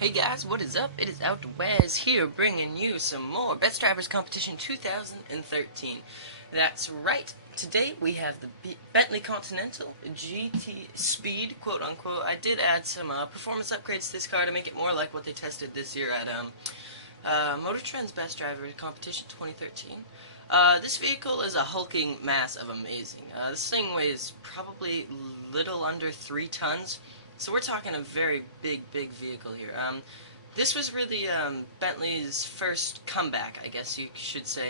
Hey guys, what is up? It is IAMOutDaWazz here bringing you some more Best Drivers Competition 2013. That's right. Today we have the Bentley Continental GT Speed, quote unquote. I did add some performance upgrades to this car to make it more like what they tested this year at Motor Trend's Best Driver Competition 2013. This vehicle is a hulking mass of amazing. This thing weighs probably little under 3 tons. So we're talking a very big vehicle here. This was really Bentley's first comeback, I guess you should say.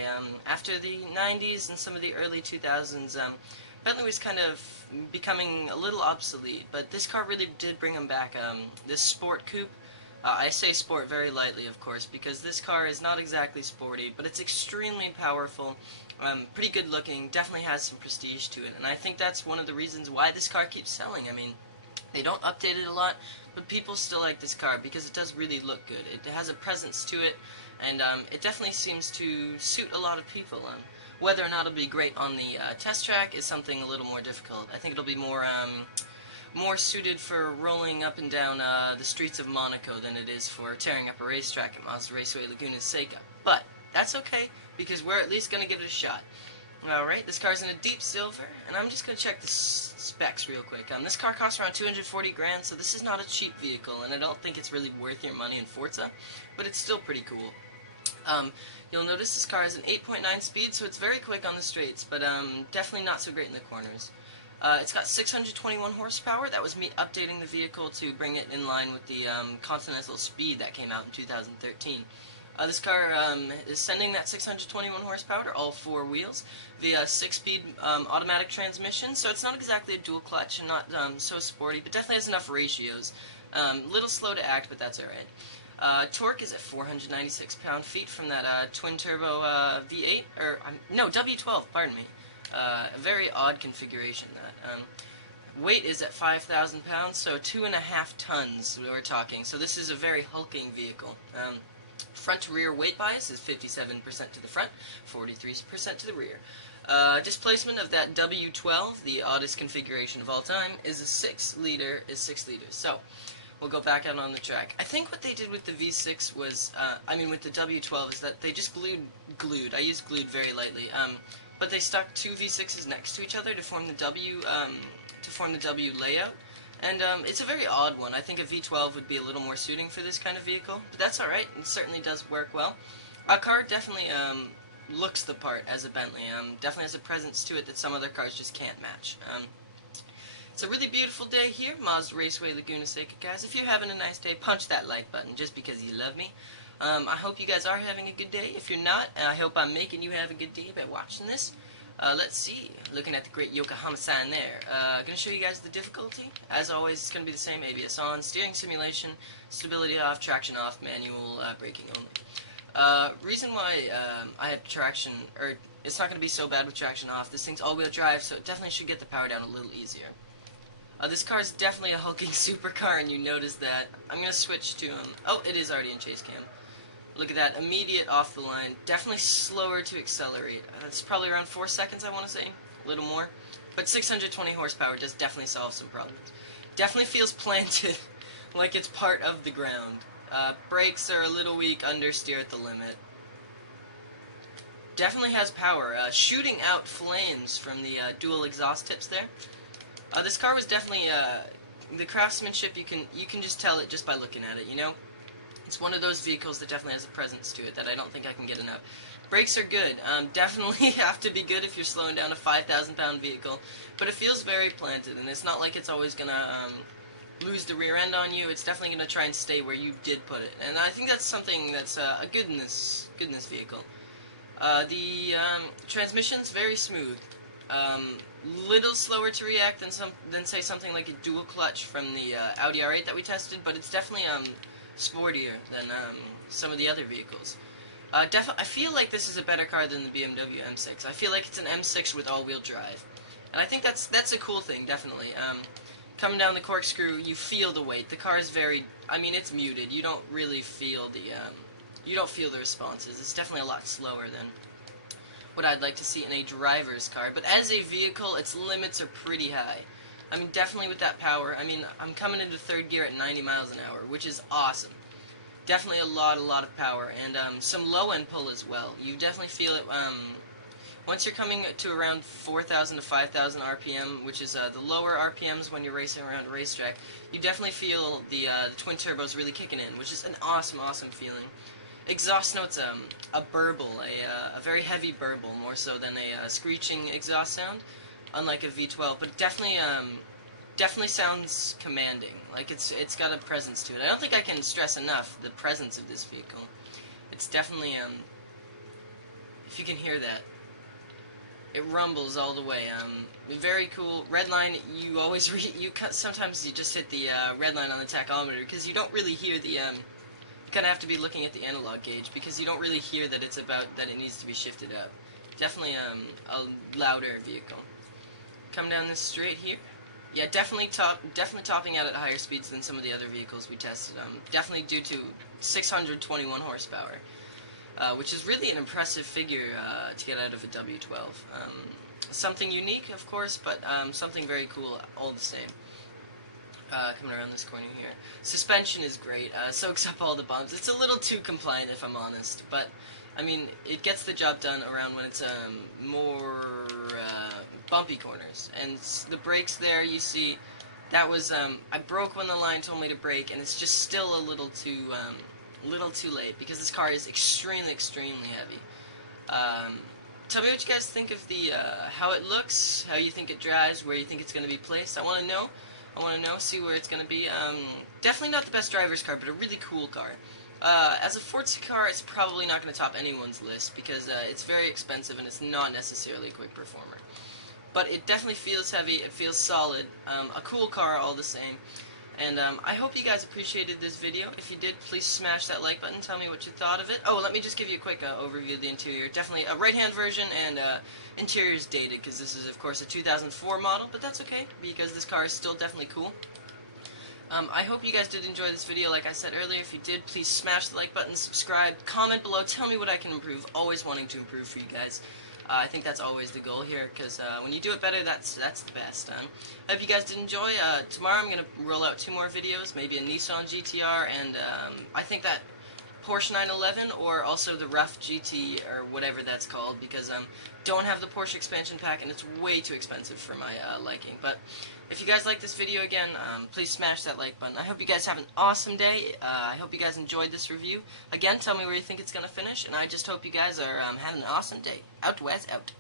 After the 90s and some of the early 2000s, Bentley was kind of becoming a little obsolete, but this car really did bring them back. This sport coupe, I say sport very lightly, of course, because this car is not exactly sporty, but it's extremely powerful, pretty good looking, definitely has some prestige to it, and I think that's one of the reasons why this car keeps selling. I mean, they don't update it a lot, but people still like this car because it does really look good. It has a presence to it, and it definitely seems to suit a lot of people. Whether or not it'll be great on the test track is something a little more difficult. I think it'll be more suited for rolling up and down the streets of Monaco than it is for tearing up a racetrack at Mazda Raceway Laguna Seca. But that's okay, because we're at least going to give it a shot. Alright, this car's in a deep silver, and I'm just going to check the specs real quick. This car costs around 240 grand, so this is not a cheap vehicle, and I don't think it's really worth your money in Forza, but it's still pretty cool. You'll notice this car has an 8.9 speed, so it's very quick on the straights, but definitely not so great in the corners. It's got 621 horsepower. That was me updating the vehicle to bring it in line with the Continental Speed that came out in 2013. This car is sending that 621 horsepower to all 4 wheels via 6-speed automatic transmission, so it's not exactly a dual clutch and not so sporty, but definitely has enough ratios. Little slow to act, but that's alright. Torque is at 496 pound-feet from that twin-turbo V8, or no, W12, pardon me. A very odd configuration, that. Weight is at 5,000 pounds, so 2.5 tons we're talking, so this is a very hulking vehicle. Front to rear weight bias is 57% to the front, 43% to the rear. Displacement of that W12, the oddest configuration of all time, is 6 liters. So, we'll go back out on the track. I think what they did with the V6 was, with the W12, is that they just glued. I use glued very lightly. But they stuck 2 V6s next to each other to form the W layout. And it's a very odd one. I think a V12 would be a little more suiting for this kind of vehicle, but that's alright. It certainly does work well. Our car definitely looks the part as a Bentley. Definitely has a presence to it that some other cars just can't match. It's a really beautiful day here, Mazda Raceway Laguna Seca, guys. If you're having a nice day, punch that like button just because you love me. I hope you guys are having a good day. If you're not, I hope I'm making you have a good day by watching this. Let's see, looking at the great Yokohama sign there. Going to show you guys the difficulty. As always, it's going to be the same. ABS on, steering simulation, stability off, traction off, manual braking only. Reason why I have traction, or it's not going to be so bad with traction off. This thing's all-wheel drive, so it definitely should get the power down a little easier. This car is definitely a hulking supercar, and you notice that. I'm going to switch to, oh, it is already in chase cam. Look at that, immediate off the line. Definitely slower to accelerate. That's probably around 4 seconds, I want to say. A little more. But 620 horsepower does definitely solve some problems. Definitely feels planted like it's part of the ground. Brakes are a little weak, understeer at the limit. Definitely has power. Shooting out flames from the dual exhaust tips there. This car was definitely, the craftsmanship, you can just tell it just by looking at it, you know? It's one of those vehicles that definitely has a presence to it that I don't think I can get enough. Brakes are good. Definitely have to be good if you're slowing down a 5,000 pound vehicle, but it feels very planted, and it's not like it's always going to lose the rear end on you. It's definitely going to try and stay where you did put it, and I think that's something that's a good in this vehicle. The transmission's very smooth. Little slower to react than say something like a dual clutch from the Audi R8 that we tested, but it's definitely sportier than some of the other vehicles. I feel like this is a better car than the BMW M6. I feel like it's an M6 with all-wheel drive, and I think that's a cool thing, definitely. Coming down the corkscrew, you feel the weight. The car is very, it's muted. You don't really feel the responses. It's definitely a lot slower than what I'd like to see in a driver's car. But as a vehicle, its limits are pretty high. Definitely with that power. I'm coming into third gear at 90 miles an hour, which is awesome. Definitely a lot of power, and some low-end pull as well. You definitely feel it once you're coming to around 4,000 to 5,000 RPM, which is the lower RPMs when you're racing around a racetrack. You definitely feel the twin turbos really kicking in, which is an awesome feeling. Exhaust notes, a burble, a very heavy burble, more so than a screeching exhaust sound, unlike a V12, but it definitely sounds commanding. Like it's got a presence to it. I don't think I can stress enough the presence of this vehicle. It's definitely if you can hear that, it rumbles all the way. Very cool. Red line. You always sometimes you just hit the red line on the tachometer because you don't really hear the. You kind of have to be looking at the analog gauge because you don't really hear that it's about that it needs to be shifted up. Definitely a louder vehicle. Come down this straight here. Yeah, definitely topping out at higher speeds than some of the other vehicles we tested. Definitely due to 621 horsepower, which is really an impressive figure to get out of a W12. Something unique, of course, but something very cool all the same. Coming around this corner here. Suspension is great. Soaks up all the bumps. It's a little too compliant, if I'm honest, but I mean, it gets the job done around when it's more bumpy corners. And the brakes there, you see, that was I broke when the line told me to brake, and it's just still a little too late because this car is extremely heavy. Tell me what you guys think of the how it looks, how you think it drives, where you think it's going to be placed. I want to know. See where it's going to be. Definitely not the best driver's car, but a really cool car. As a Forza car, it's probably not going to top anyone's list because it's very expensive and it's not necessarily a quick performer. But it definitely feels heavy, it feels solid, a cool car all the same. And I hope you guys appreciated this video. If you did, please smash that like button, tell me what you thought of it. Oh, let me just give you a quick overview of the interior. Definitely a right-hand version, and interior is dated because this is, of course, a 2004 model, but that's okay because this car is still definitely cool. I hope you guys did enjoy this video. Like I said earlier, if you did, please smash the like button, subscribe, comment below, tell me what I can improve. Always wanting to improve for you guys. I think that's always the goal here, because when you do it better, that's the best. I hope you guys did enjoy. Tomorrow I'm going to roll out 2 more videos, maybe a Nissan GTR, and I think that Porsche 911, or also the Rough GT, or whatever that's called, because don't have the Porsche expansion pack, and it's way too expensive for my liking. But if you guys like this video again, please smash that like button. I hope you guys have an awesome day. I hope you guys enjoyed this review. Again, tell me where you think it's going to finish, and I just hope you guys are having an awesome day. IAMOutDaWazz out.